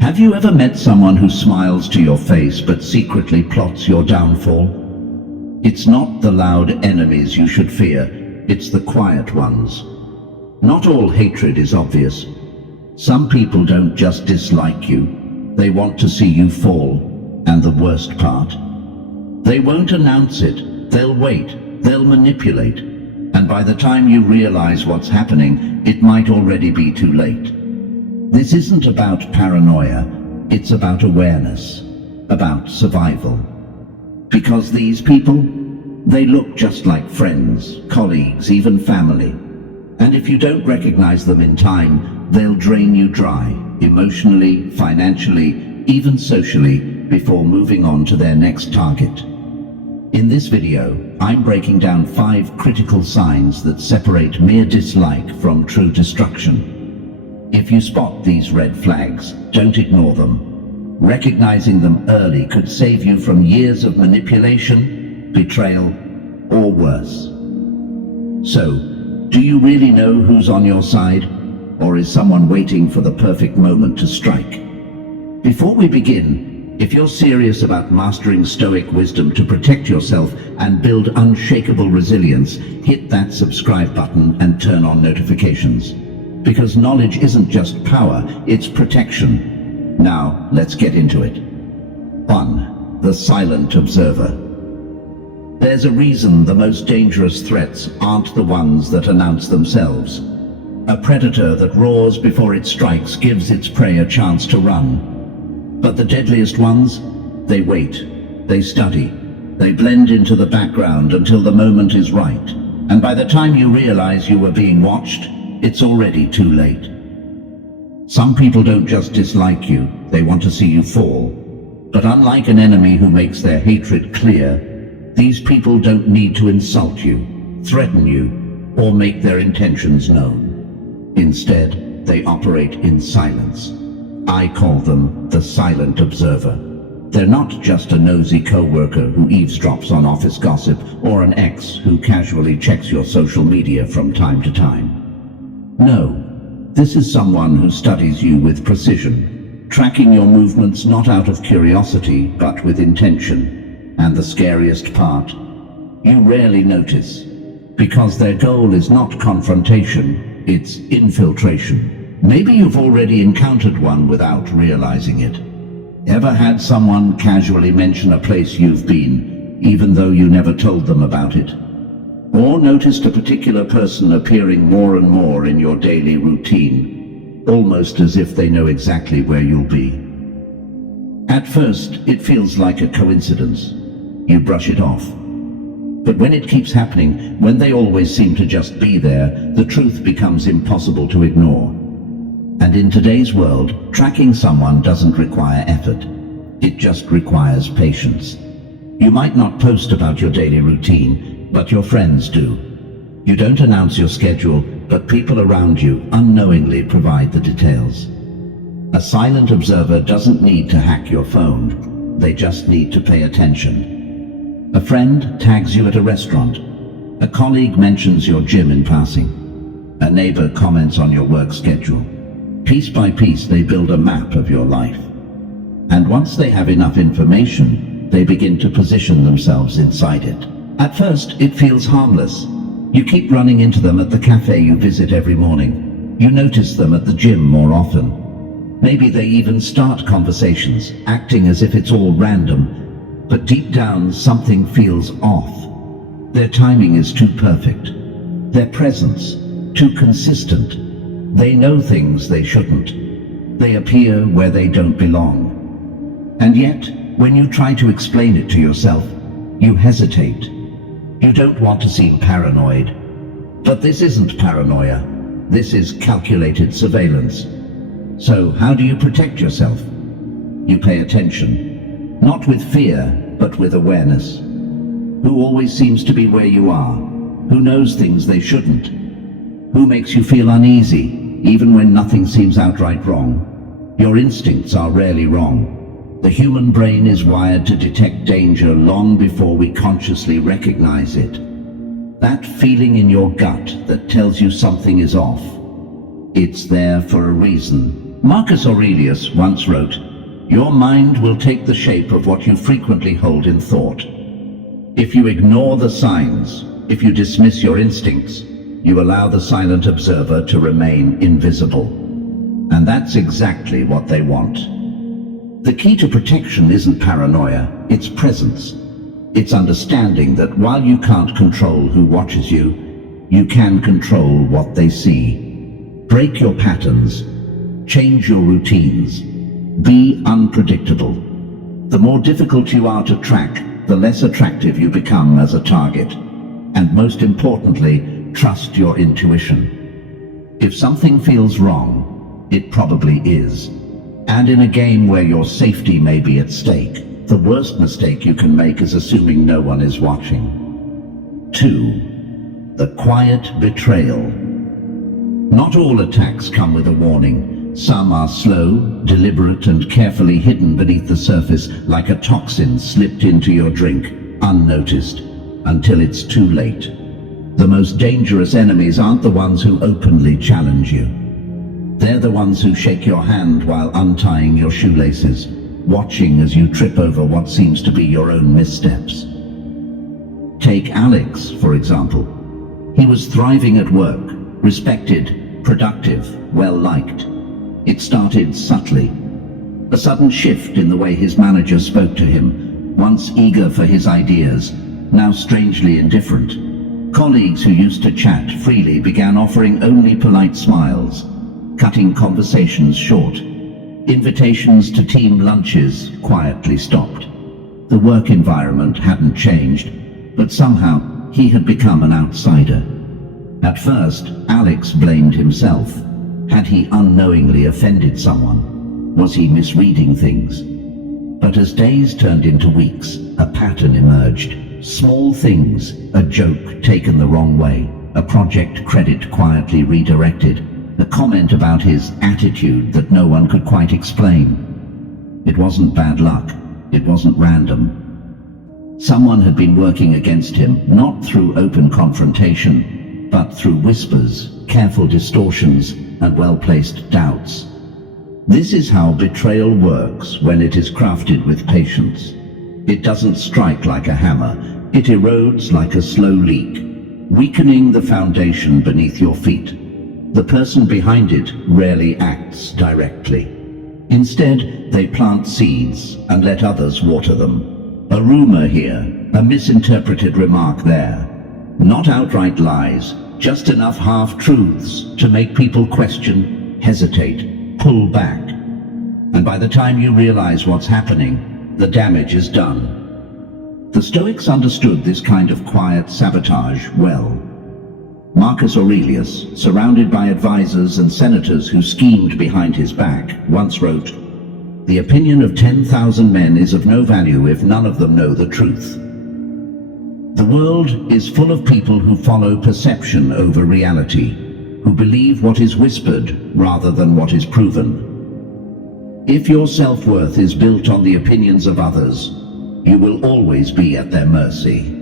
Have you ever met someone who smiles to your face but secretly plots your downfall? It's not the loud enemies you should fear, it's the quiet ones. Not all hatred is obvious. Some people don't just dislike you, they want to see you fall. And the worst part? They won't announce it, they'll wait, they'll manipulate. And by the time you realize what's happening, it might already be too late. This isn't about paranoia, it's about awareness, about survival. Because these people, they look just like friends, colleagues, even family. And if you don't recognize them in time, they'll drain you dry, emotionally, financially, even socially, before moving on to their next target. In this video, I'm breaking down 5 critical signs that separate mere dislike from true destruction. If you spot these red flags, don't ignore them. Recognizing them early could save you from years of manipulation, betrayal, or worse. So, do you really know who's on your side? Or is someone waiting for the perfect moment to strike? Before we begin, if you're serious about mastering Stoic wisdom to protect yourself and build unshakable resilience, hit that subscribe button and turn on notifications. Because knowledge isn't just power, it's protection. Now, let's get into it. 1. The silent observer. There's a reason the most dangerous threats aren't the ones that announce themselves. A predator that roars before it strikes gives its prey a chance to run. But the deadliest ones, they wait, they study, they blend into the background until the moment is right. And by the time you realize you were being watched, it's already too late. Some people don't just dislike you, they want to see you fall. But unlike an enemy who makes their hatred clear, these people don't need to insult you, threaten you, or make their intentions known. Instead, they operate in silence. I call them the silent observer. They're not just a nosy co-worker who eavesdrops on office gossip or an ex who casually checks your social media from time to time. No, this is someone who studies you with precision, tracking your movements not out of curiosity but with intention. And the scariest part, you rarely notice, because their goal is not confrontation, it's infiltration. Maybe you've already encountered one without realizing it. Ever had someone casually mention a place you've been, even though you never told them about it? Or noticed a particular person appearing more and more in your daily routine, almost as if they know exactly where you'll be? At first, it feels like a coincidence. You brush it off. But when it keeps happening, when they always seem to just be there, the truth becomes impossible to ignore. And in today's world, tracking someone doesn't require effort. It just requires patience. You might not post about your daily routine, but your friends do. You don't announce your schedule, but people around you unknowingly provide the details. A silent observer doesn't need to hack your phone, they just need to pay attention. A friend tags you at a restaurant. A colleague mentions your gym in passing. A neighbor comments on your work schedule. Piece by piece, they build a map of your life. And once they have enough information, they begin to position themselves inside it. At first, it feels harmless. You keep running into them at the cafe you visit every morning. You notice them at the gym more often. Maybe they even start conversations, acting as if it's all random. But deep down, something feels off. Their timing is too perfect. Their presence, too consistent. They know things they shouldn't. They appear where they don't belong. And yet, when you try to explain it to yourself, you hesitate. You don't want to seem paranoid. But this isn't paranoia. This is calculated surveillance. So how do you protect yourself? You pay attention. Not with fear, but with awareness. Who always seems to be where you are? Who knows things they shouldn't? Who makes you feel uneasy, even when nothing seems outright wrong? Your instincts are rarely wrong. The human brain is wired to detect danger long before we consciously recognize it. That feeling in your gut that tells you something is off, it's there for a reason. Marcus Aurelius once wrote, "Your mind will take the shape of what you frequently hold in thought. If you ignore the signs, if you dismiss your instincts, you allow the silent observer to remain invisible." And that's exactly what they want. The key to protection isn't paranoia, it's presence. It's understanding that while you can't control who watches you, you can control what they see. Break your patterns, change your routines, be unpredictable. The more difficult you are to track, the less attractive you become as a target. And most importantly, trust your intuition. If something feels wrong, it probably is. And in a game where your safety may be at stake, the worst mistake you can make is assuming no one is watching. 2. The quiet betrayal. Not all attacks come with a warning. Some are slow, deliberate, and carefully hidden beneath the surface, like a toxin slipped into your drink, unnoticed, until it's too late. The most dangerous enemies aren't the ones who openly challenge you. They're the ones who shake your hand while untying your shoelaces, watching as you trip over what seems to be your own missteps. Take Alex, for example. He was thriving at work, respected, productive, well-liked. It started subtly. A sudden shift in the way his manager spoke to him, once eager for his ideas, now strangely indifferent. Colleagues who used to chat freely began offering only polite smiles, cutting conversations short. Invitations to team lunches quietly stopped. The work environment hadn't changed, but somehow he had become an outsider. At first, Alex blamed himself. Had he unknowingly offended someone? Was he misreading things? But as days turned into weeks, a pattern emerged. Small things, a joke taken the wrong way, a project credit quietly redirected, a comment about his attitude that no one could quite explain. It wasn't bad luck. It wasn't random. Someone had been working against him, not through open confrontation, but through whispers, careful distortions, and well-placed doubts. This is how betrayal works when it is crafted with patience. It doesn't strike like a hammer. It erodes like a slow leak, weakening the foundation beneath your feet. The person behind it rarely acts directly. Instead, they plant seeds and let others water them. A rumor here, a misinterpreted remark there. Not outright lies, just enough half-truths to make people question, hesitate, pull back. And by the time you realize what's happening, the damage is done. The Stoics understood this kind of quiet sabotage well. Marcus Aurelius, surrounded by advisors and senators who schemed behind his back, once wrote, "The opinion of 10,000 men is of no value if none of them know the truth." The world is full of people who follow perception over reality, who believe what is whispered rather than what is proven. If your self-worth is built on the opinions of others, you will always be at their mercy.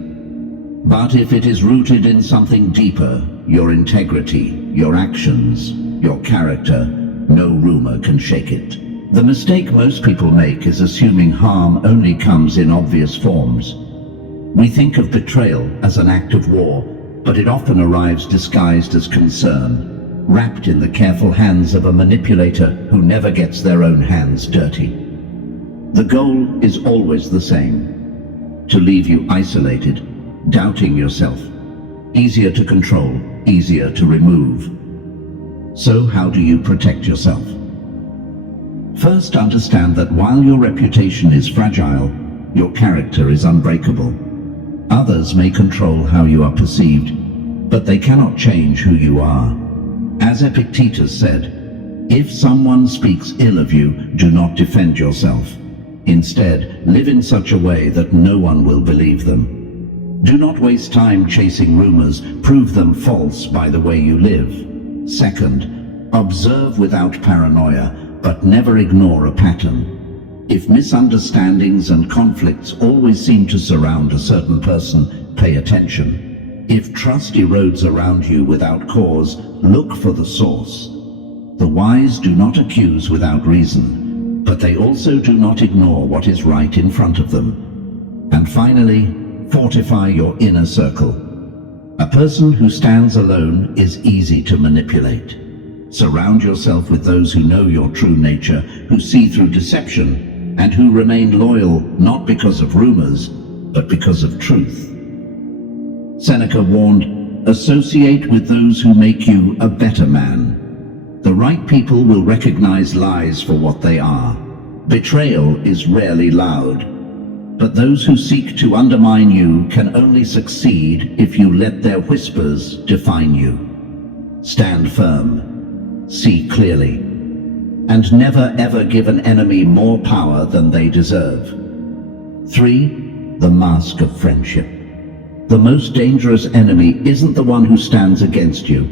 But if it is rooted in something deeper, your integrity, your actions, your character, no rumor can shake it. The mistake most people make is assuming harm only comes in obvious forms. We think of betrayal as an act of war, but it often arrives disguised as concern, wrapped in the careful hands of a manipulator who never gets their own hands dirty. The goal is always the same: to leave you isolated, doubting yourself. Easier to control, easier to remove. So how do you protect yourself? First, understand that while your reputation is fragile, your character is unbreakable. Others may control how you are perceived, but they cannot change who you are. As Epictetus said, "If someone speaks ill of you, do not defend yourself. Instead, live in such a way that no one will believe them." Do not waste time chasing rumors, prove them false by the way you live. Second, observe without paranoia, but never ignore a pattern. If misunderstandings and conflicts always seem to surround a certain person, pay attention. If trust erodes around you without cause, look for the source. The wise do not accuse without reason, but they also do not ignore what is right in front of them. And finally, fortify your inner circle. A person who stands alone is easy to manipulate. Surround yourself with those who know your true nature, who see through deception, and who remain loyal not because of rumors, but because of truth. Seneca warned, "Associate with those who make you a better man." The right people will recognize lies for what they are. Betrayal is rarely loud, but those who seek to undermine you can only succeed if you let their whispers define you. Stand firm, see clearly, and never ever give an enemy more power than they deserve. 3. The mask of friendship. The most dangerous enemy isn't the one who stands against you.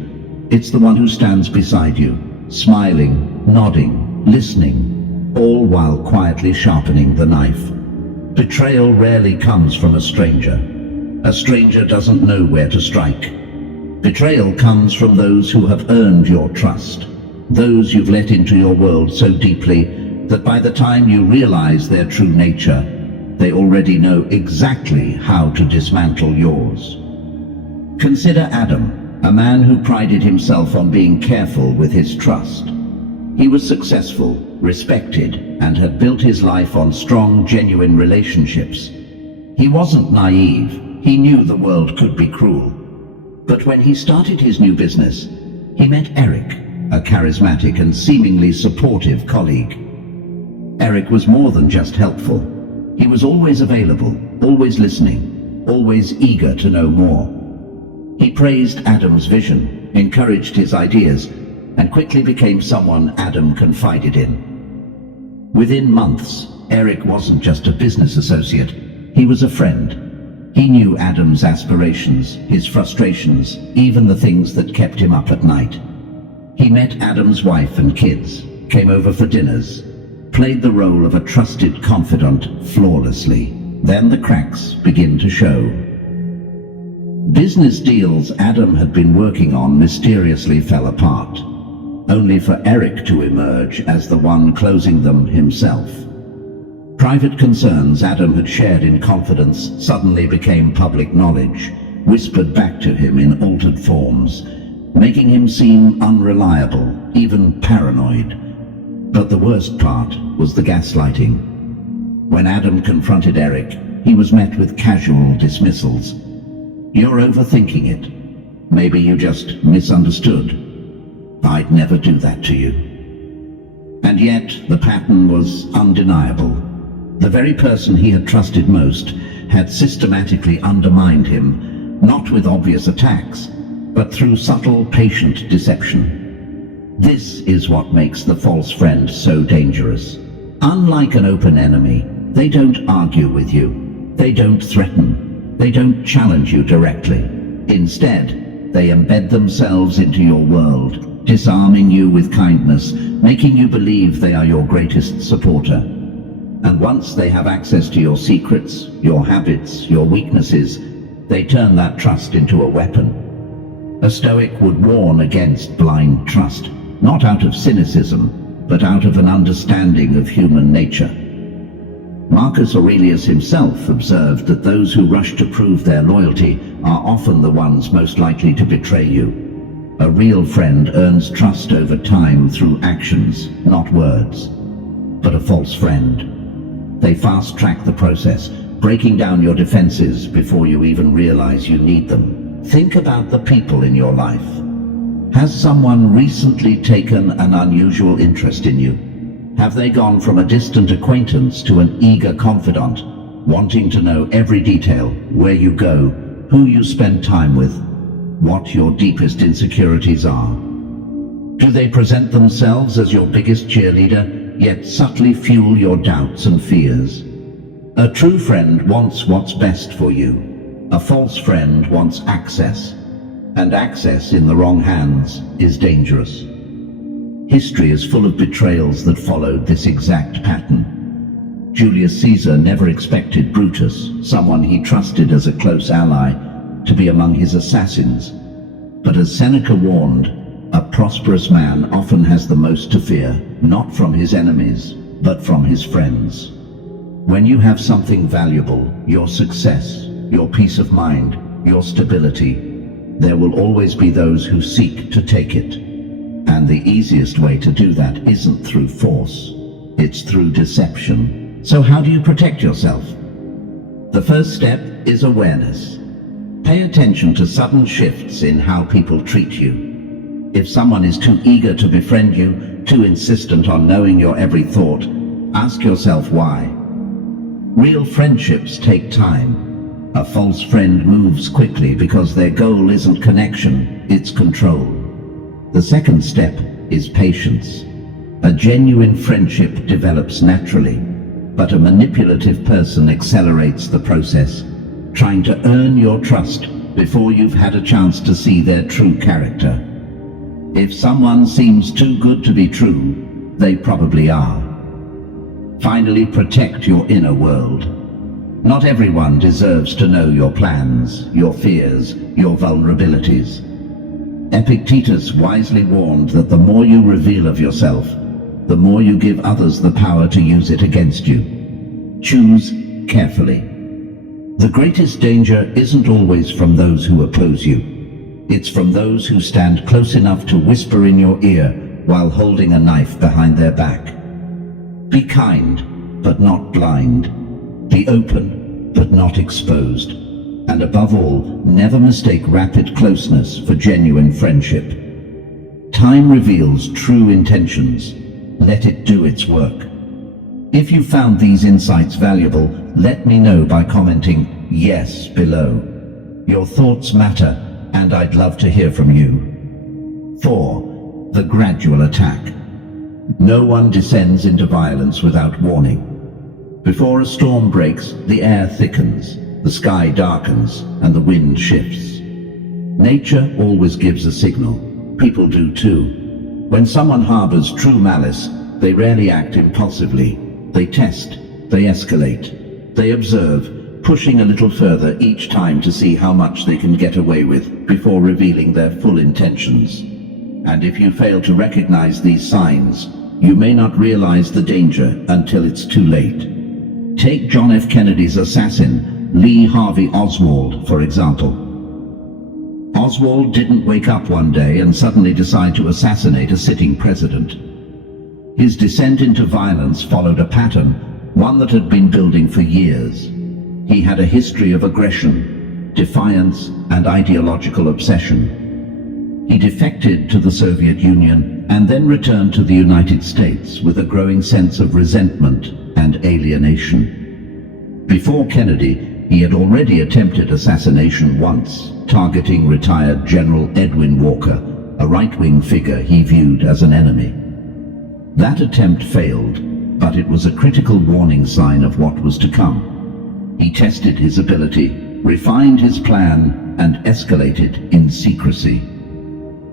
It's the one who stands beside you, smiling, nodding, listening, all while quietly sharpening the knife. Betrayal rarely comes from a stranger. A stranger doesn't know where to strike. Betrayal comes from those who have earned your trust, those you've let into your world so deeply that by the time you realize their true nature, they already know exactly how to dismantle yours. Consider Adam, a man who prided himself on being careful with his trust. He was successful, respected, and had built his life on strong, genuine relationships. He wasn't naive. He knew the world could be cruel. But when he started his new business, he met Eric, a charismatic and seemingly supportive colleague. Eric was more than just helpful. He was always available, always listening, always eager to know more. He praised Adam's vision, encouraged his ideas, and quickly became someone Adam confided in. Within months, Eric wasn't just a business associate, he was a friend. He knew Adam's aspirations, his frustrations, even the things that kept him up at night. He met Adam's wife and kids, came over for dinners, played the role of a trusted confidant flawlessly. Then the cracks begin to show. Business deals Adam had been working on mysteriously fell apart, only for Eric to emerge as the one closing them himself. Private concerns Adam had shared in confidence suddenly became public knowledge, whispered back to him in altered forms, making him seem unreliable, even paranoid. But the worst part was the gaslighting. When Adam confronted Eric, he was met with casual dismissals. "You're overthinking it. Maybe you just misunderstood. I'd never do that to you." And yet, the pattern was undeniable. The very person he had trusted most had systematically undermined him, not with obvious attacks, but through subtle, patient deception. This is what makes the false friend so dangerous. Unlike an open enemy, they don't argue with you. They don't threaten. They don't challenge you directly. Instead, they embed themselves into your world, disarming you with kindness, making you believe they are your greatest supporter. And once they have access to your secrets, your habits, your weaknesses, they turn that trust into a weapon. A Stoic would warn against blind trust, not out of cynicism, but out of an understanding of human nature. Marcus Aurelius himself observed that those who rush to prove their loyalty are often the ones most likely to betray you. A real friend earns trust over time through actions, not words. But a false friend, they fast-track the process, breaking down your defenses before you even realize you need them. Think about the people in your life. Has someone recently taken an unusual interest in you? Have they gone from a distant acquaintance to an eager confidant, wanting to know every detail, where you go, who you spend time with, what your deepest insecurities are? Do they present themselves as your biggest cheerleader, yet subtly fuel your doubts and fears? A true friend wants what's best for you. A false friend wants access, and access in the wrong hands is dangerous. History is full of betrayals that followed this exact pattern. Julius Caesar never expected Brutus, someone he trusted as a close ally, to be among his assassins. But as Seneca warned, A prosperous man often has the most to fear, not from his enemies, but from his friends. When you have something valuable, your success, your peace of mind, your stability, there will always be those who seek to take it. And the easiest way to do that isn't through force, it's through deception. So how do you protect yourself? The first step is awareness. Pay attention to sudden shifts in how people treat you. If someone is too eager to befriend you, too insistent on knowing your every thought, ask yourself why. Real friendships take time. A false friend moves quickly because their goal isn't connection, it's control. The second step is patience. A genuine friendship develops naturally, but a manipulative person accelerates the process, trying to earn your trust before you've had a chance to see their true character. If someone seems too good to be true, they probably are. Finally, protect your inner world. Not everyone deserves to know your plans, your fears, your vulnerabilities. Epictetus wisely warned that the more you reveal of yourself, the more you give others the power to use it against you. Choose carefully. The greatest danger isn't always from those who oppose you. It's from those who stand close enough to whisper in your ear while holding a knife behind their back. Be kind, but not blind. Be open, but not exposed. And above all, never mistake rapid closeness for genuine friendship. Time reveals true intentions. Let it do its work. If you found these insights valuable, let me know by commenting yes below. Your thoughts matter, and I'd love to hear from you. 4. The gradual attack. No one descends into violence without warning. Before a storm breaks, the air thickens, the sky darkens, and the wind shifts. Nature always gives a signal. People do too. When someone harbors true malice, they rarely act impulsively. They test, they escalate, they observe, pushing a little further each time to see how much they can get away with before revealing their full intentions. And if you fail to recognize these signs, you may not realize the danger until it's too late. Take John F. Kennedy's assassin, Lee Harvey Oswald, for example. Oswald didn't wake up one day and suddenly decide to assassinate a sitting president. His descent into violence followed a pattern, one that had been building for years. He had a history of aggression, defiance, and ideological obsession. He defected to the Soviet Union and then returned to the United States with a growing sense of resentment and alienation. Before Kennedy, he had already attempted assassination once, targeting retired General Edwin Walker, a right-wing figure he viewed as an enemy. That attempt failed, but it was a critical warning sign of what was to come. He tested his ability, refined his plan, and escalated in secrecy.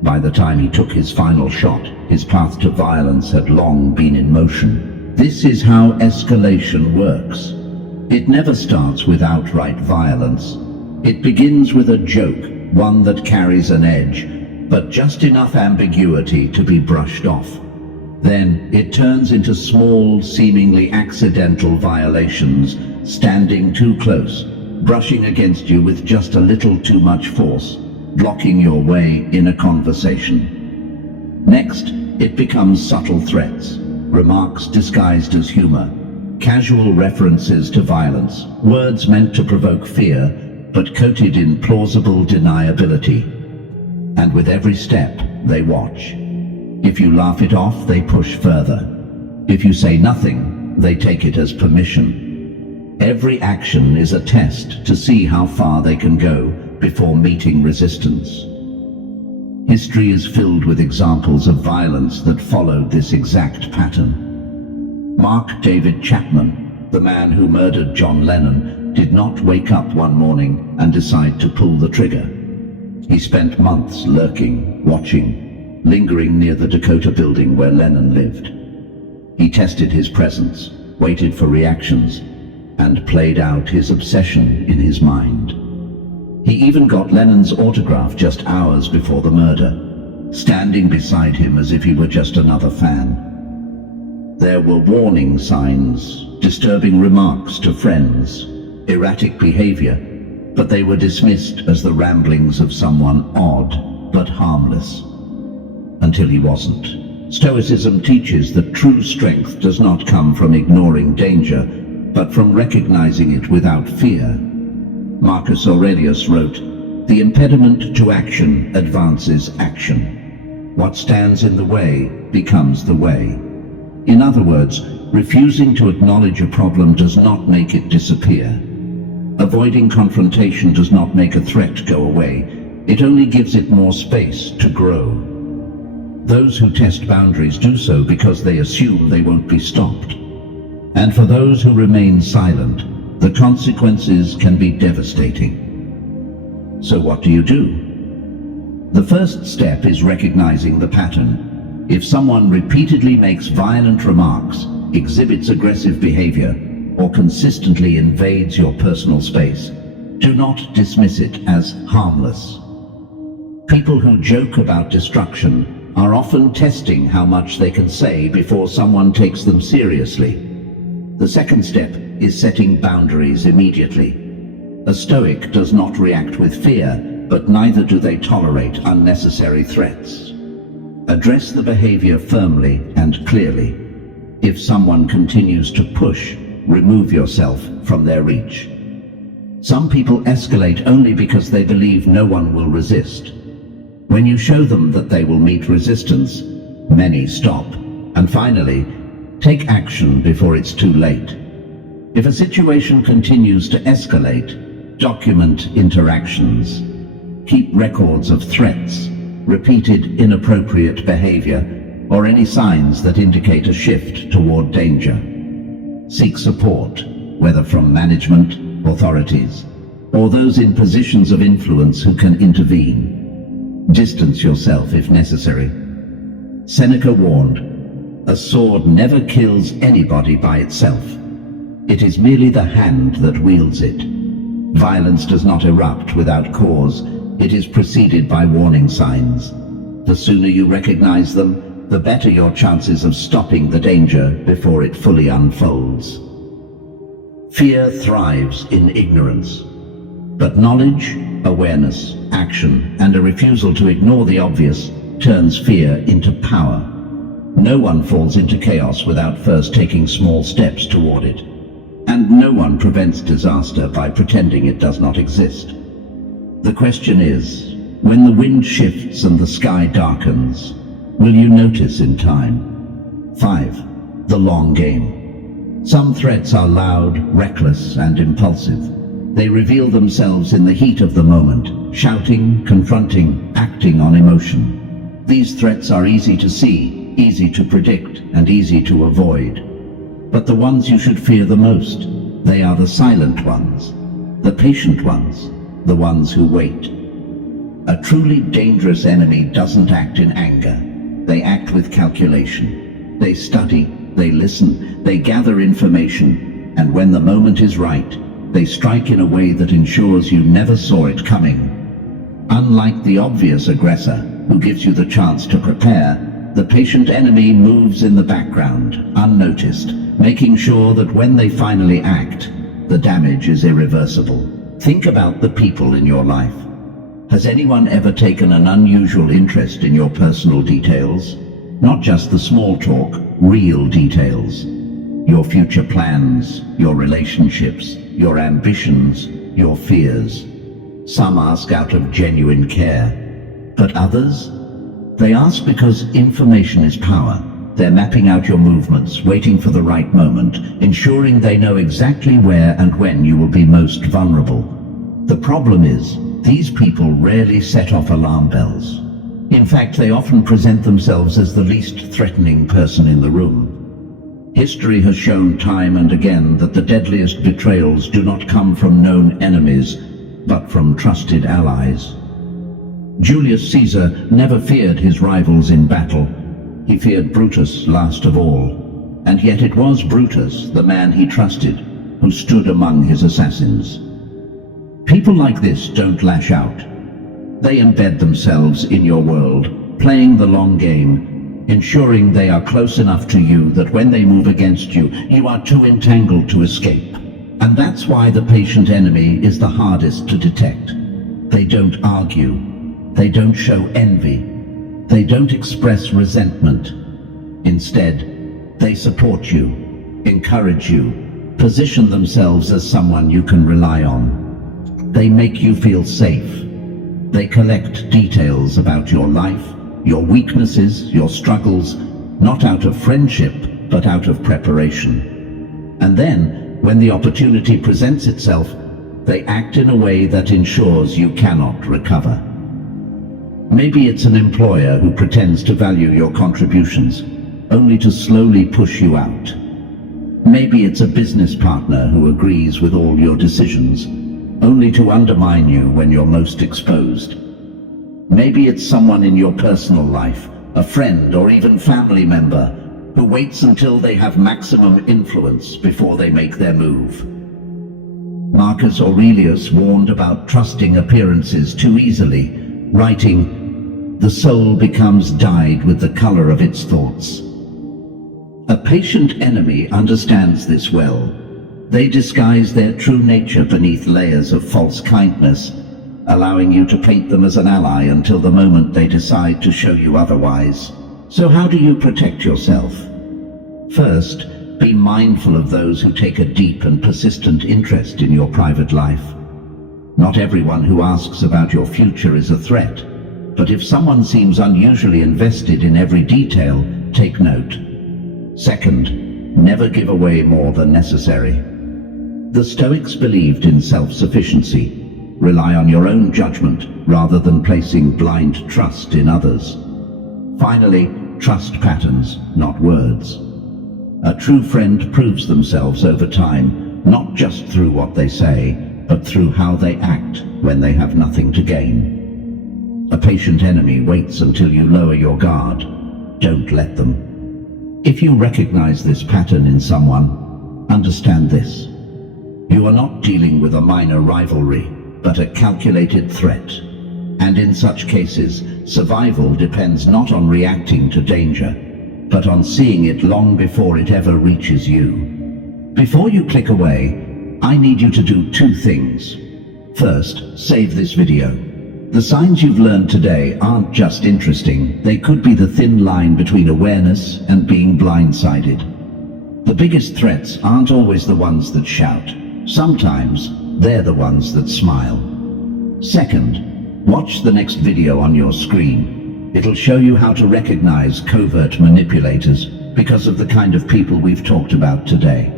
By the time he took his final shot, his path to violence had long been in motion. This is how escalation works. It never starts with outright violence. It begins with a joke, one that carries an edge, but just enough ambiguity to be brushed off. Then it turns into small, seemingly accidental violations, standing too close, brushing against you with just a little too much force, blocking your way in a conversation. Next, it becomes subtle threats, remarks disguised as humor, casual references to violence, words meant to provoke fear, but coated in plausible deniability. And with every step, they watch. If you laugh it off, they push further. If you say nothing, they take it as permission. Every action is a test to see how far they can go before meeting resistance. History is filled with examples of violence that followed this exact pattern. Mark David Chapman, the man who murdered John Lennon, did not wake up one morning and decide to pull the trigger. He spent months lurking, watching, lingering near the Dakota building where Lennon lived. He tested his presence, waited for reactions, and played out his obsession in his mind. He even got Lennon's autograph just hours before the murder. standing beside him as if he were just another fan. There were warning signs, disturbing remarks to friends, erratic behavior, but they were dismissed as the ramblings of someone odd but harmless. Until he wasn't. Stoicism teaches that true strength does not come from ignoring danger, but from recognizing it without fear. Marcus Aurelius wrote, "The impediment to action advances action. What stands in the way becomes the way." In other words, refusing to acknowledge a problem does not make it disappear. Avoiding confrontation does not make a threat go away. It only gives it more space to grow. Those who test boundaries do so because they assume they won't be stopped. And for those who remain silent, the consequences can be devastating. So what do you do? The first step is recognizing the pattern. If someone repeatedly makes violent remarks, exhibits aggressive behavior, or consistently invades your personal space, do not dismiss it as harmless. People who joke about destruction are often testing how much they can say before someone takes them seriously. The second step is setting boundaries immediately. A Stoic does not react with fear, but neither do they tolerate unnecessary threats. Address the behavior firmly and clearly. If someone continues to push, remove yourself from their reach. Some people escalate only because they believe no one will resist. When you show them that they will meet resistance, many stop. And finally, take action before it's too late. If a situation continues to escalate, document interactions. Keep records of threats, repeated inappropriate behavior, or any signs that indicate a shift toward danger. Seek support, whether from management, authorities, or those in positions of influence who can intervene. Distance yourself if necessary. Seneca warned, "A sword never kills anybody by itself. It is merely the hand that wields it." Violence does not erupt without cause. It is preceded by warning signs. The sooner you recognize them, the better your chances of stopping the danger before it fully unfolds. Fear thrives in ignorance. But knowledge, awareness, action, and a refusal to ignore the obvious turns fear into power. No one falls into chaos without first taking small steps toward it. And no one prevents disaster by pretending it does not exist. The question is, when the wind shifts and the sky darkens, will you notice in time? 5. The long game. Some threats are loud, reckless, and impulsive. They reveal themselves in the heat of the moment, shouting, confronting, acting on emotion. These threats are easy to see, easy to predict, and easy to avoid. But the ones you should fear the most, they are the silent ones, the patient ones, the ones who wait. A truly dangerous enemy doesn't act in anger. They act with calculation. They study, they listen, they gather information, and when the moment is right, they strike in a way that ensures you never saw it coming. Unlike the obvious aggressor, who gives you the chance to prepare, the patient enemy moves in the background, unnoticed, making sure that when they finally act, the damage is irreversible. Think about the people in your life. Has anyone ever taken an unusual interest in your personal details? Not just the small talk, real details. Your future plans, your relationships, your ambitions, your fears. Some ask out of genuine care, but others? They ask because information is power. They're mapping out your movements, waiting for the right moment, ensuring they know exactly where and when you will be most vulnerable. The problem is, these people rarely set off alarm bells. In fact, they often present themselves as the least threatening person in the room. History has shown time and again that the deadliest betrayals do not come from known enemies, but from trusted allies. Julius Caesar never feared his rivals in battle. He feared Brutus last of all. And yet it was Brutus, the man he trusted, who stood among his assassins. People like this don't lash out. They embed themselves in your world, playing the long game, ensuring they are close enough to you that when they move against you, you are too entangled to escape. And that's why the patient enemy is the hardest to detect. They don't argue. They don't show envy. They don't express resentment. Instead, they support you, encourage you, position themselves as someone you can rely on. They make you feel safe. They collect details about your life, your weaknesses, your struggles, not out of friendship, but out of preparation. And then, when the opportunity presents itself, they act in a way that ensures you cannot recover. Maybe it's an employer who pretends to value your contributions, only to slowly push you out. Maybe it's a business partner who agrees with all your decisions, only to undermine you when you're most exposed. Maybe it's someone in your personal life, a friend or even family member, who waits until they have maximum influence before they make their move. Marcus Aurelius warned about trusting appearances too easily, writing, "The soul becomes dyed with the color of its thoughts." A patient enemy understands this well. They disguise their true nature beneath layers of false kindness, allowing you to paint them as an ally until the moment they decide to show you otherwise. So how do you protect yourself? First, be mindful of those who take a deep and persistent interest in your private life. Not everyone who asks about your future is a threat, but if someone seems unusually invested in every detail, take note. Second, never give away more than necessary. The Stoics believed in self-sufficiency. Rely on your own judgment rather than placing blind trust in others. Finally, trust patterns, not words. A true friend proves themselves over time, not just through what they say, but through how they act when they have nothing to gain. A patient enemy waits until you lower your guard. Don't let them. If you recognize this pattern in someone, understand this. You are not dealing with a minor rivalry, but a calculated threat. And in such cases, survival depends not on reacting to danger, but on seeing it long before it ever reaches you. Before you click away, I need you to do two things. First, save this video. The signs you've learned today aren't just interesting, they could be the thin line between awareness and being blindsided. The biggest threats aren't always the ones that shout. Sometimes, they're the ones that smile. Second, watch the next video on your screen. It'll show you how to recognize covert manipulators because of the kind of people we've talked about today.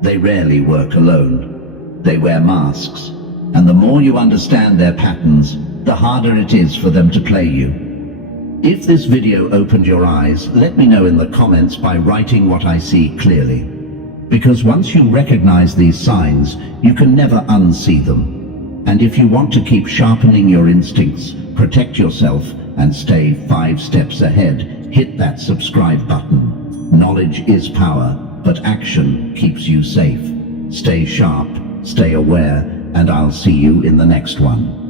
They rarely work alone. They wear masks, and the more you understand their patterns, the harder it is for them to play you. If this video opened your eyes, let me know in the comments by writing what I see clearly. Because once you recognize these signs, you can never unsee them. And if you want to keep sharpening your instincts, protect yourself, and stay 5 steps ahead, hit that subscribe button. Knowledge is power, but action keeps you safe. Stay sharp, stay aware, and I'll see you in the next one.